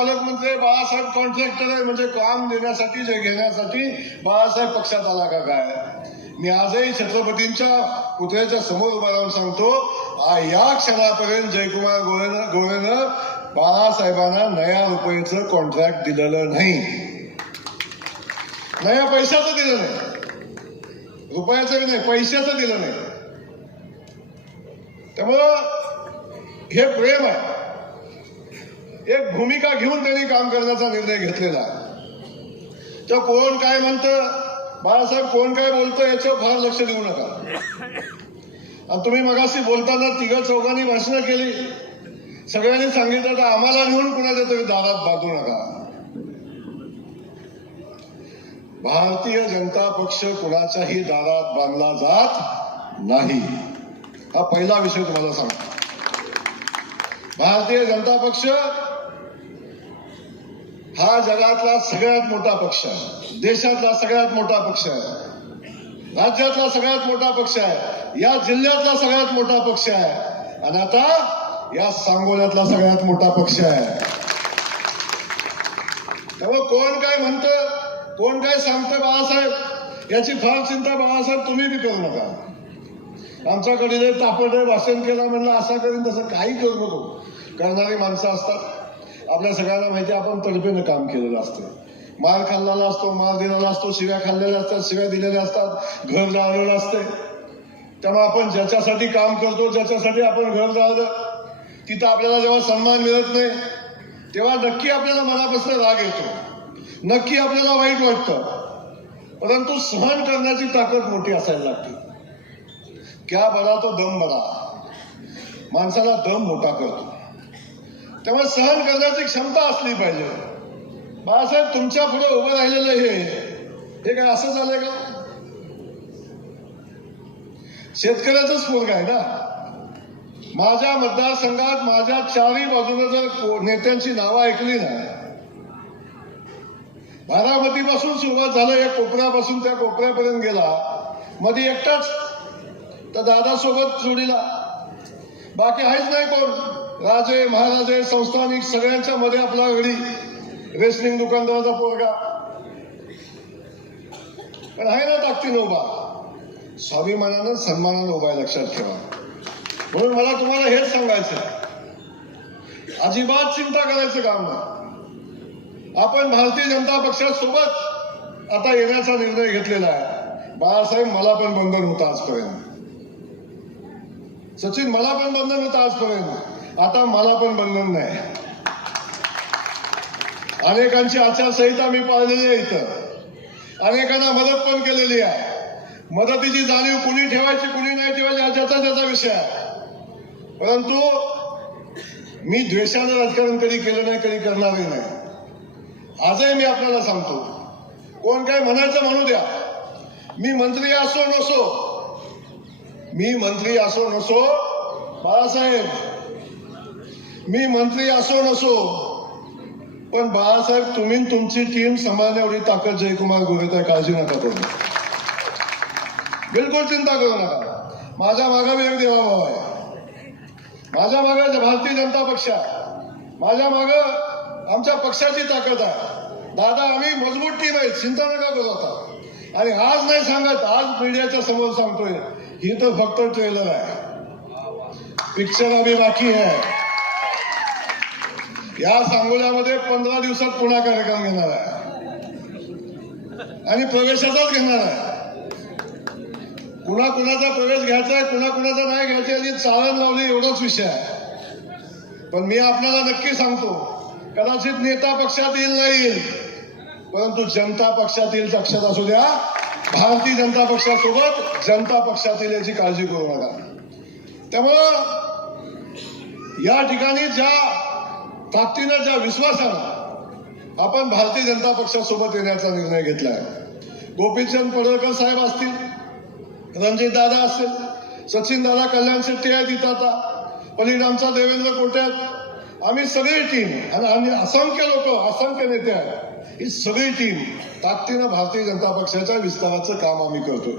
पालकमंत्री बाळासाहेब कॉन्ट्रॅक्टर आहे म्हणजे काम देण्यासाठी जे घेण्यासाठी बाळासाहेब पक्षात आला का काय? मी आजही छत्रपतींच्या पुतळ्याच्या समोर उभा राहून सांगतो या क्षणापर्यंत जयकुमार गोरेनं गोरेनं बाळासाहेबांना नया रुपयेचं कॉन्ट्रॅक्ट दिलेलं नाही. नया पैशाचं दिलं नाही. रुपयाचं नाही पैशाचं दिलं नाही. त्यामुळं हे प्रेम आहे. एक भूमिका घेऊन त्यांनी काम करण्याचा निर्णय घेतलेला आहे. तर कोण काय म्हणतं बाळासाहेब कोण काय बोलतं याच्यावर फार लक्ष देऊ नका. आणि तुम्ही मगाशी बोलताना तिघ चौघांनी भाषणं केली. सगळ्यांनी सांगितलं तर आम्हाला घेऊन कुणाच्या तरी दारात बांधू नका. भारतीय जनता पक्ष कुणाच्याही दारात बांधला जात नाही. हा पहिला विषय तुम्हाला सांगतो. भारतीय जनता पक्ष हा जगातला सगळ्यात मोठा पक्ष आहे. देशातला सगळ्यात मोठा पक्ष आहे. राज्यातला सगळ्यात मोठा पक्ष आहे. या जिल्ह्यातला सगळ्यात मोठा पक्ष आहे. आणि आता या सांगोल्यातला सगळ्यात मोठा पक्ष आहे. त्यामुळे कोण काय म्हणतं? कोण काय सांगतं बाळासाहेब? याची फार चिंता बाळासाहेब तुम्ही बी करू नका. आमच्याकडे जे तापडे भाषण केला म्हणलं असा करीन तसं काही करू नको. करणारी माणसं असतात. आपल्या सगळ्यांना माहिती आपण तडफेनं काम केलेलं असतं. मार खाल्लेला असतो मार दिलेला असतो शिव्या खाल्लेल्या असतात शिव्या दिलेल्या असतात घर जाळलेलं असते त्यामुळे आपण ज्याच्यासाठी काम करतो ज्याच्यासाठी आपण घर जाळलं तिथं आपल्याला जेव्हा सन्मान मिळत नाही तेव्हा नक्की आपल्याला मनापासून राग येतो. नक्की आपल्याला वाईट वाटतं. परंतु सहन करण्याची ताकद मोठी असायला लागते. क्या बडा तो दम बडा. माणसाला दम मोठा करतो. त्यामुळे सहन करण्याची क्षमता असली पाहिजे. बाळासाहेब तुमच्यापुढे उभं राहिलेलं हे काय असं झालंय का? शेतकऱ्याचाच पोरग आहे ना? माझ्या मतदारसंघात माझ्या चारही बाजूने जर को- नेत्यांची नावं ऐकली ना बारामतीपासून सुरुवात झालं या कोपऱ्यापासून त्या कोपऱ्यापर्यंत गेला. मध्ये एकटाच तर दादासोबत जोडीला. बाकी आहेच नाही कोण. राजे महाराजे संस्थानिक सगळ्यांच्या मध्ये आपला घडी रेसलिंग दुकानदाराचा पोरगा. पण आहे ना ताकदीनं उभा. स्वाभिमानानं सन्मानानं उभा आहे लक्षात ठेवा. म्हणून मला तुम्हाला हेच सांगायचं अजिबात चिंता करायचं काम नाही. आपण भारतीय जनता पक्षासोबत आता येण्याचा निर्णय घेतलेला आहे. बाळासाहेब मला पण बंधन होतं आजपर्यंत. सचिन मला पण बंधन होतं आजपर्यंत. आता मला पण बंधन नाही. अनेकांची आचारसंहिता मी पाळलेली आहे इथं. अनेकांना मदत पण केलेली आहे. मदतीची जाणीव कुणी ठेवायची कुणी नाही ठेवायची हा ज्याचा त्याचा विषय आहे. परंतु मी द्वेषानं राजकारण कधी केलं नाही कधी करणारही नाही. आजही मी आपल्याला सांगतो कोण काय म्हणायचं म्हणू द्या. मी मंत्री असो नसो मी मंत्री असो नसो बाळासाहेब मी मंत्री असो नसो. पण बाळासाहेब तुम्ही तुमची टीम समान एवढी ताकद जयकुमार गोरेत आहे काळजी नका करू. बिलकुल चिंता करू नका. माझ्या मागे बी एक देवाभाव आहे. माझ्या मागे भारतीय जनता पक्ष आहे. माझ्या माग आमच्या पक्षाची ताकद आहे. दादा आम्ही मजबूत टीम आहे चिंता नका करू आता. आणि आज नाही सांगत आज मीडियाच्या समोर सांगतोय. ही तर फक्त ट्रेलर आहे. पिक्चर अभी बाकी आहे. या सांगोल्यामध्ये पंधरा दिवसात पुन्हा कार्यक्रम घेणार आहे. आणि प्रवेशाचाच घेणार आहे. कुणा कुणाचा प्रवेश घ्यायचा आहे कुणा कुणाचा नाही घ्यायचा याची चालन लावली एवढाच विषय आहे. पण मी आपल्याला नक्की सांगतो कदाचित नेता पक्षात येईल नाही येईल. परंतु जनता पक्षात येईल लक्षात असू द्या. भारतीय जनता पक्षासोबत जनता पक्षात येईल याची काळजी करू नका. त्यामुळं या ठिकाणी ज्या ताकदीनं ज्या विश्वासानं आपण भारतीय जनता पक्षासोबत येण्याचा निर्णय घेतलाय. गोपीचंद पडळकर साहेब असतील रणजित दादा असतील सचिन दादा कल्याण शेट्टी आहेत इथं आता पलीकडे आमचा देवेंद्र कोटे आहेत आम्ही सगळी टीम आणि आम्ही असंख्य लोक असंख्य नेते आहेत ही सगळी टीम ताकदीनं भारतीय जनता पक्षाच्या विस्ताराचं काम आम्ही करतोय.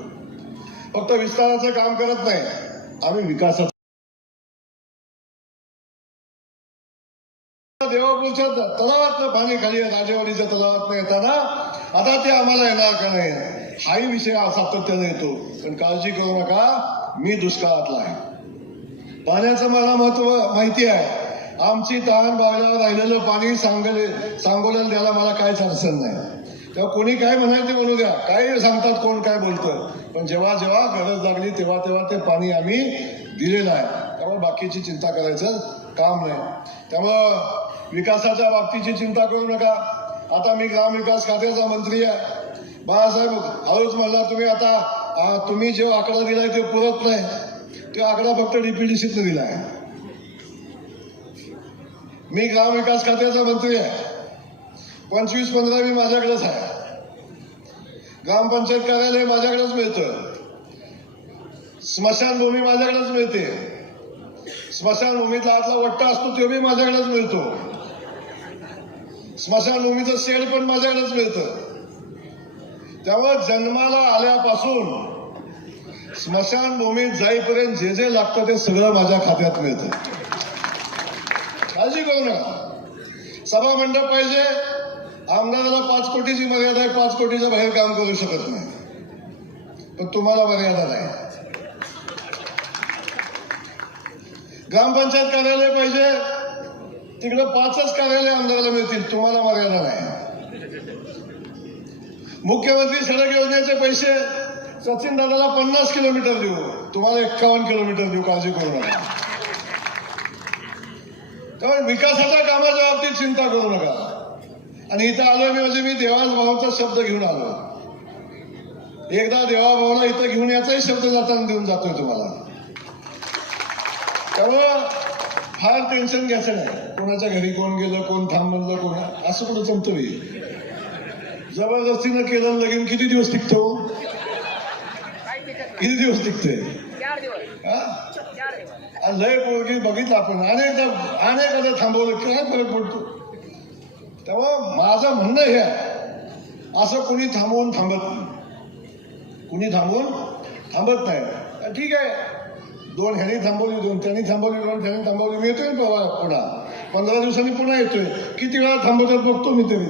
फक्त विस्ताराचं काम करत नाही आम्ही विकासाचं देवापूरच्या तलावातलं पाणी खाली राजेवाडीच्या तलावातनं येताना आता ते आम्हाला येणार का नाही? हाही विषय हा सातत्याने येतो. पण काळजी करू नका मी दुष्काळातला आहे. पाण्याचं मला महत्त्व माहिती आहे. आमची तहान बागल्यावर राहिलेलं पाणी सांगले सांगोल्याला द्यायला मला काहीच अडचण नाही. तेव्हा कोणी काय म्हणाल ते द्या. काही सांगतात कोण काय बोलतं. पण जेव्हा जेव्हा गरज लागली तेव्हा तेव्हा ते पाणी आम्ही दिलेलं आहे. त्यामुळे बाकीची चिंता करायचं काम नाही. त्यामुळं विकासाच्या बाबतीची चिंता करू नका. आता मी ग्रामविकास खात्याचा मंत्री आहे. बाळासाहेब हळूच म्हणला तुम्ही आता आ, तुम्ही जो आकडा दिलाय ते पुरत नाही. तो आकडा फक्त डीपीडीसीतनं दिलाय. मी ग्रामविकास खात्याचा मंत्री आहे. पंचवीस पंधरा मी माझ्याकडेच आहे. ग्रामपंचायत कार्यालय माझ्याकडेच मिळतं. स्मशानभूमी माझ्याकडेच मिळते. स्मशानभूमीतला आतला वट्टा असतो तो बी माझ्याकडेच मिळतो. स्मशानभूमीचं शेड पण माझ्याकडेच मिळतं. त्यामुळे जन्माला आल्यापासून स्मशानभूमीत जाईपर्यंत जे जे लागतं ते सगळं माझ्या खात्यात मिळतं. काळजी करू नका. सभा मंडप पाहिजे. आमदाराला पाच कोटीची मर्यादा आहे. पाच कोटीच्या बाहेर काम करू शकत नाही. पण तुम्हाला मर्यादा नाही. ग्रामपंचायत कार्यालय पाहिजे. तिकडे पाचच कार्यालय आमदाराला मिळतील तुम्हाला मर्यादा नाही. मुख्यमंत्री सडक योजनेचे पैसे सचिन दादाला पन्नास किलोमीटर देऊ. तुम्हाला एक्कावन्न किलोमीटर देऊ काळजी करू नका. त्यामुळे विकासाच्या कामाच्या बाबतीत चिंता करू नका. आणि इथं आलो मी म्हणजे मी देवास भावाचा शब्द घेऊन आलो. एकदा देवाभावाला इथं घेऊन याचाही शब्द जाताना देऊन जातोय तुम्हाला. त्यामुळं फार टेन्शन घ्यायचं नाही. कोणाच्या घरी कोण गेलं कोण थांबलं कोण असं कुठं जमतं मी जबरदस्तीनं केलं लगीन किती दिवस टिकतो नाही किती दिवस टिकते हा? लय पोरगी बघितलं आपण. अनेकदा अनेकदा थांबवलं. काय फरक पडतो? तेव्हा माझं म्हणणं हे असं कोणी थांबवून थांबत नाही. कुणी थांबवून थांबत नाही. ठीक आहे. दोन ह्यांनी थांबवली दोन त्यांनी थांबवली दोन त्यांनी थांबवली. मी येतोय ना पुन्हा. पंधरा दिवसांनी पुन्हा येतोय. किती वेळा थांबवतात बघतो मी तरी.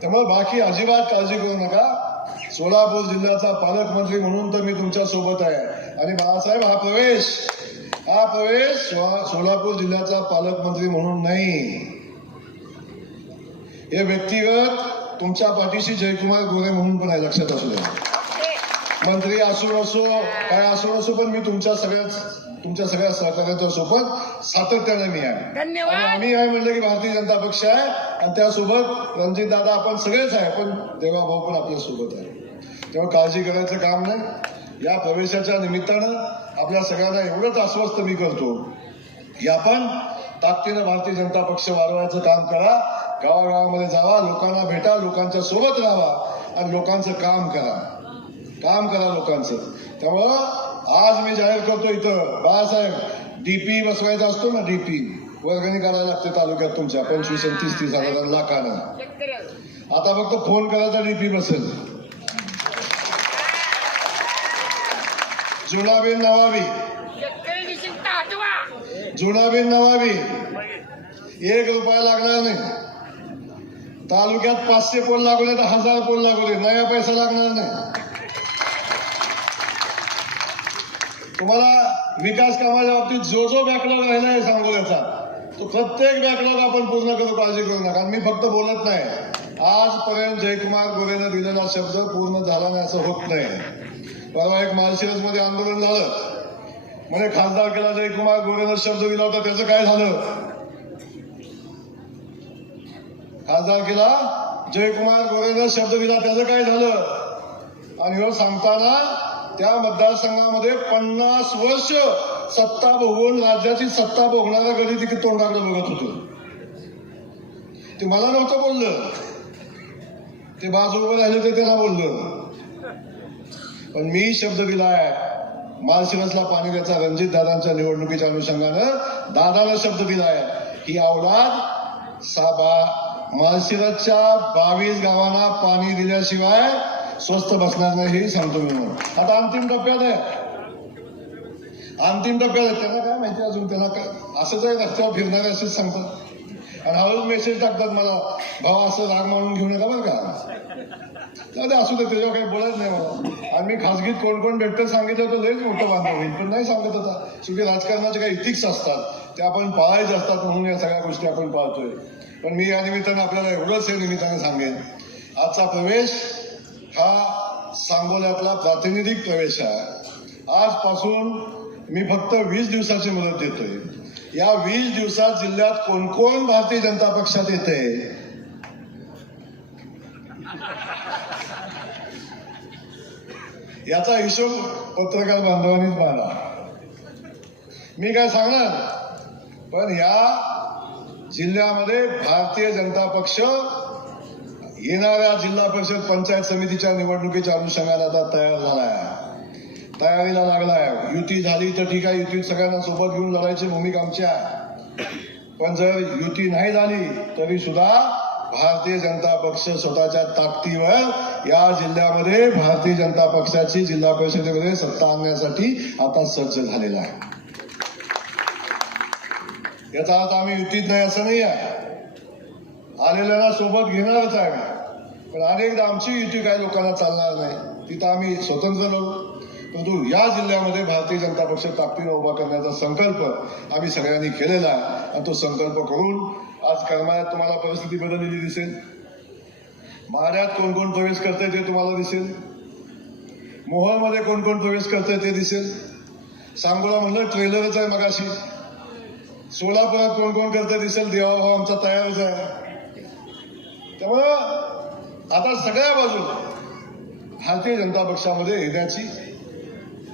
त्यामुळे बाकी अजिबात काळजी करू नका. सोलापूर जिल्ह्याचा पालकमंत्री म्हणून तर मी तुमच्यासोबत आहे. आणि बाळासाहेब हा प्रवेश. हा प्रवेश सोलापूर जिल्ह्याचा पालकमंत्री म्हणून नाही. हे व्यक्तिगत तुमच्या पाठीशी जयकुमार गोरे म्हणून पण आहे लक्षात असू द्या. मंत्री असू नसो काय असू नसो पण मी तुमच्या सगळ्याच तुमच्या सगळ्या सहकार्याच्या सोबत सातत्याने मी आहे. आम्ही आहे म्हणलं की भारतीय जनता पक्ष आहे आणि त्यासोबत रणजित दादा आपण सगळेच आहे पण देवाभाऊ पण आपल्यासोबत आहे. तेव्हा काळजी करायचं काम नाही. या प्रवेशाच्या निमित्तानं आपल्या सगळ्यांना एवढंच आश्वस्त मी करतो की आपण ताकदीनं भारतीय जनता पक्ष वाढवायचं काम करा. गावागावामध्ये जावा लोकांना भेटा लोकांच्या सोबत राहा आणि लोकांचं काम करा. काम करा लोकांचं. त्यामुळं आज मी जाहीर करतो इथं बाळासाहेब डीपी बसवायचा असतो ना डीपी वर्गणी करायला लागते तालुक्यात तुमच्या पंचवीस आणि तीस तीस हजार लाखानं. आता फक्त फोन करायचा डीपी बसेल. जुनाबीन नवाबी. जुनाबीन नवाबी. एक रुपया लागणार नाही. तालुक्यात पाचशे पोल लागू दे तर हजार पोल लागू दे नया पैसा लागणार नाही. तुम्हाला विकास कामाच्या बाबतीत जो जो बॅकलॉग राहिला आहे याचा तो प्रत्येक बॅकलॉग आपण पूर्ण करू काळजी करू नका. मी फक्त बोलत नाही. आजपर्यंत जयकुमार गोरेनं दिलेला शब्द पूर्ण झाला नाही असं होत नाही. परवा एक माळशिरसमध्ये आंदोलन झालं. म्हणजे खासदार केला जयकुमार गोरेनं शब्द दिला होता त्याचं काय झालं? खासदार केला जयकुमार गोरेनं शब्द दिला त्याचं काय झालं? आणि हो सांगताना त्या मतदारसंघामध्ये पन्नास वर्ष सत्ता बघून राज्याची सत्ता बघणारा कधी तिथे तोंडाकडे बघत होतो. ते मला नव्हतं बोललं. ते बाजूवर राहिले ते त्यांना बोललं. पण मी शब्द दिलाय माळशिरसला पाणी द्यायचा रणजित दादांच्या निवडणुकीच्या अनुषंगानं दादाला शब्द दिलाय ही औलाद साबा माळशिरसच्या बावीस गावांना पाणी दिल्याशिवाय स्वस्त बसणार नाही हे सांगतो मी म्हणून आता अंतिम टप्प्यात आहे. अंतिम टप्प्यात आहे. त्यांना काय माहिती अजून? त्यांना काय? असंच आहे रस्त्यावर फिरणारे असेच सांगतात. आणि हळूच मेसेज टाकतात मला. भावा असं राग मानून घेऊन नका बरं का. जाऊ असू दे त्याच्यावर काही बोलत नाही मला. आणि मी खासगीत कोण कोण भेटतं सांगितलं तर लयच मोठं बांधव होईल. पण नाही सांगत आता. शेवटी राजकारणाचे काही इथिक्स असतात. ते आपण पाळायचे असतात म्हणून या सगळ्या गोष्टी आपण पाळतोय. पण मी या निमित्तानं आपल्याला एवढंच या निमित्ताने सांगेन. आजचा प्रवेश हा सांगोल्यातला प्रातिनिधिक प्रवेश आहे. आजपासून मी फक्त वीस दिवसाची मदत देतोय. या वीस दिवसात जिल्ह्यात कोण कोण भारतीय जनता पक्षात येते? याचा हिशोब पत्रकार बांधवांनीच मारा मी काय सांगणार? पण या जिल्ह्यामध्ये भारतीय जनता पक्ष येणाऱ्या जिल्हा परिषद पंचायत समितीच्या निवडणुकीच्या अनुषंगाने आता तयार झालाय. तयारीला लागलाय. युती झाली तर ठीक आहे. युतीत सगळ्यांना सोबत घेऊन लढायची भूमिका आमची आहे. पण जर युती नाही झाली तरी सुद्धा भारतीय जनता पक्ष स्वतःच्या ताकदीवर या जिल्ह्यामध्ये भारतीय जनता पक्षाची जिल्हा परिषदेमध्ये सत्ता आणण्यासाठी आता सज्ज झालेला आहे. याचा अर्थ आम्ही युतीत नाही असं नाही आहे आलेल्याला सोबत घेणारच आहे. पण अनेकदा आमची युती काही लोकांना चालणार नाही. तिथं आम्ही स्वतंत्र लढू परंतु या जिल्ह्यामध्ये भारतीय जनता पक्ष ताकदीनं उभा करण्याचा संकल्प आम्ही सगळ्यांनी केलेला आहे. आणि तो संकल्प करून आज करमाळ्यात तुम्हाला परिस्थिती बदललेली दिसेल. माऱ्यात कोण कोण प्रवेश करतंय ते तुम्हाला दिसेल. मोहोळमध्ये कोण कोण प्रवेश करतंय ते दिसेल. सांगोला म्हणलं ट्रेलरच आहे मगाशी. सोलापुरात कोण कोण करतंय दिसेल. देवाभाव आमचा तयारच आहे. त्यामुळं आता सगळ्या बाजू भारतीय जनता पक्षामध्ये येण्याची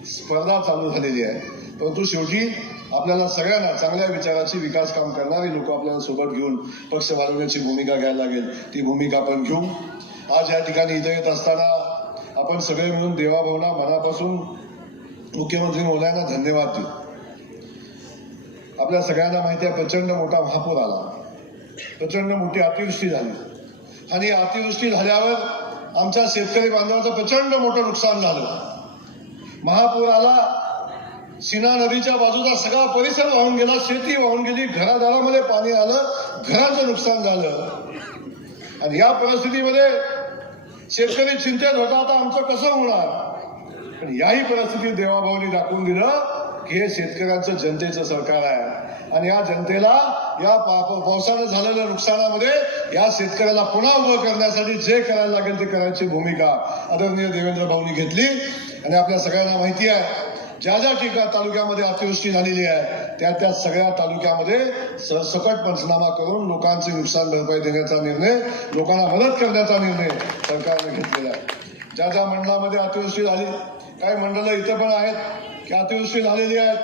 स्पर्धा चालू झालेली आहे. परंतु शेवटी आपल्याला सगळ्यांना चांगल्या विचाराची विकास काम करणारी लोक आपल्याला सोबत घेऊन पक्ष वाढवण्याची भूमिका घ्यायला लागेल. ती भूमिका आपण घेऊ. आज या ठिकाणी इथं येत असताना आपण सगळे मिळून देवाभावना मनापासून मुख्यमंत्री महोदयांना धन्यवाद देऊ. आपल्या सगळ्यांना माहिती आहे प्रचंड मोठा महापूर आला. प्रचंड मोठी अतिवृष्टी झाली. आणि अतिवृष्टी झाल्यावर आमच्या शेतकरी बांधवाचं प्रचंड मोठं नुकसान झालं. महापूर आला सिना नदीच्या बाजूचा सगळा परिसर वाहून गेला शेती वाहून गेली घरादारामध्ये पाणी आलं घराचं नुकसान झालं. आणि या परिस्थितीमध्ये शेतकरी चिंतेत होता आता आमचं कसं होणार? पण याही परिस्थितीत देवाभाऊनी दाखवून दिलं की हे शेतकऱ्यांचं जनतेचं सरकार आहे. आणि या जनतेला या पा- पावसानं झालेल्या नुकसानामध्ये या शेतकऱ्याला पुन्हा उभं करण्यासाठी जे करायला लागेल ते करायची भूमिका आदरणीय देवेंद्र भाऊनी घेतली. आणि आपल्या सगळ्यांना माहिती आहे ज्या ज्या ठिकाण तालुक्यामध्ये अतिवृष्टी झालेली आहे त्या त्या सगळ्या तालुक्यामध्ये स- सकट पंचनामा करून लोकांचे नुकसान भरपाई देण्याचा निर्णय लोकांना मदत करण्याचा निर्णय सरकारने घेतलेला आहे. ज्या ज्या मंडळामध्ये अतिवृष्टी झाली काही मंडळं इथं पण आहेत की अतिवृष्टी झालेली आहेत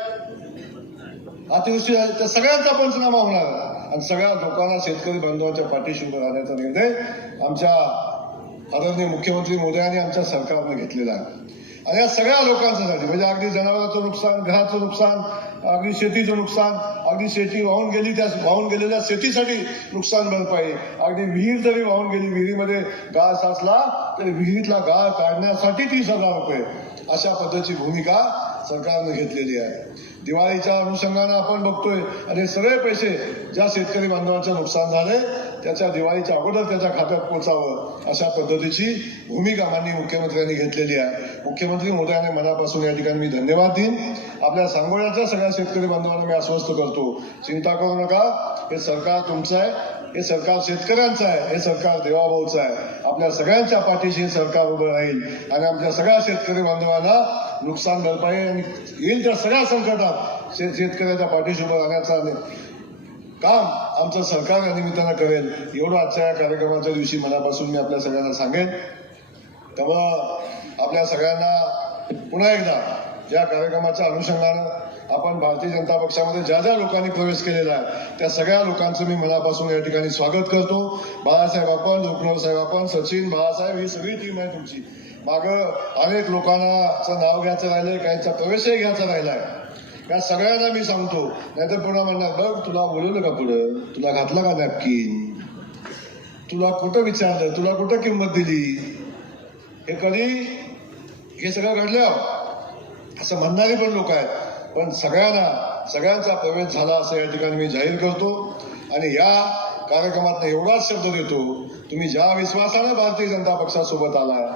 अतिवृष्टी झाली तर सगळ्यांचा पंचनामा होणार आणि सगळ्या लोकांना शेतकरी बांधवांच्या पाठीशी उभं राहण्याचा निर्णय आमच्या आदरणीय मुख्यमंत्री मोदयांनी आमच्या सरकारनं घेतलेला आहे. आणि या सगळ्या लोकांसाठी म्हणजे अगदी जनावरांचं नुकसान घराचं नुकसान अगदी शेतीचं नुकसान अगदी शेती वाहून गेली त्या वाहून गेलेल्या शेतीसाठी नुकसान भरपाई अगदी विहीर जरी वाहून गेली विहिरीमध्ये गाळ साचला तरी विहिरीतला गाळ काढण्यासाठी तीस हजार रुपये अशा पद्धतीची भूमिका सरकारने घेतलेली आहे. दिवाळीच्या अनुषंगानं आपण बघतोय आणि हे सगळे पैसे ज्या शेतकरी बांधवांचं नुकसान झाले त्याच्या दिवाळीच्या अगोदर त्याच्या खात्यात पोचावं अशा पद्धतीची भूमिका माननीय मुख्यमंत्र्यांनी घेतलेली आहे. मुख्यमंत्री मोदयांना मनापासून या ठिकाणी मी धन्यवाद देईन. आपल्या सांगोळ्याच्या सगळ्या शेतकरी बांधवांना मी आश्वस्त करतो. चिंता करू नका हे सरकार तुमचं आहे. हे सरकार शेतकऱ्यांचं आहे हे सरकार देवाभाऊचं आहे. आपल्या सगळ्यांच्या पाठीशी हे सरकार उभं राहील. आणि आमच्या सगळ्या शेतकरी बांधवांना नुकसान भरपाई आणि येईल त्या सगळ्या संकटात शेत शेतकऱ्याच्या पाठीशी उभं राहण्याचा काम आमचं सरकार या निमित्तानं करेल. एवढं आजच्या या कार्यक्रमाच्या दिवशी मनापासून मी आपल्या सगळ्यांना सांगेन. त्यामुळं आपल्या सगळ्यांना पुन्हा एकदा या कार्यक्रमाच्या अनुषंगानं आपण भारतीय जनता पक्षामध्ये ज्या ज्या लोकांनी प्रवेश केलेला आहे त्या सगळ्या लोकांचं मी मनापासून या ठिकाणी स्वागत करतो. बाळासाहेब आपण लोकनवर साहेब आपण सचिन बाळासाहेब ही सगळी टीम आहे तुमची. मागं अनेक लोकांना नाव घ्यायचं राहिलंय काहींचा प्रवेशही घ्यायचा राहिलाय. या सगळ्यांना मी सांगतो नाहीतर पुन्हा म्हणणार बघ तुला बोलवलं का पुढं? तुला घातला का नॅपकिन तुला कुठं विचारलं? तुला कुठं किंमत दिली? हे कधी? हे सगळं घडलं असं म्हणणारे पण लोक आहेत. पण सगळ्यांना सगळ्यांचा प्रवेश झाला असं या ठिकाणी मी जाहीर करतो. आणि या कार्यक्रमात एवढाच शब्द देतो तुम्ही ज्या विश्वासानं भारतीय जनता पक्षासोबत आलाय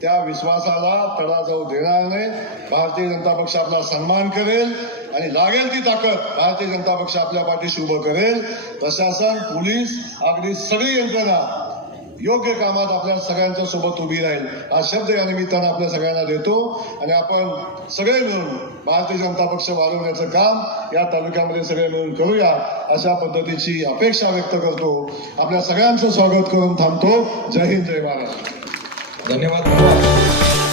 त्या विश्वासाला तडा जाऊ देणार नाही. भारतीय जनता पक्ष आपला सन्मान करेल आणि लागेल ती ताकद भारतीय जनता पक्ष आपल्या पाठीशी उभं करेल. प्रशासन पोलीस अगदी सगळी यंत्रणा योग्य कामात आपल्या सगळ्यांच्या सोबत उभी राहील. हा शब्द या निमित्तानं आपल्या सगळ्यांना देतो. आणि आपण सगळे मिळून भारतीय जनता पक्ष वाढवण्याचं काम या तालुक्यामध्ये सगळे मिळून करूया अशा पद्धतीची अपेक्षा व्यक्त करतो. आपल्या सगळ्यांचं स्वागत करून थांबतो. जय हिंद जय महाराष्ट्र. धन्यवाद.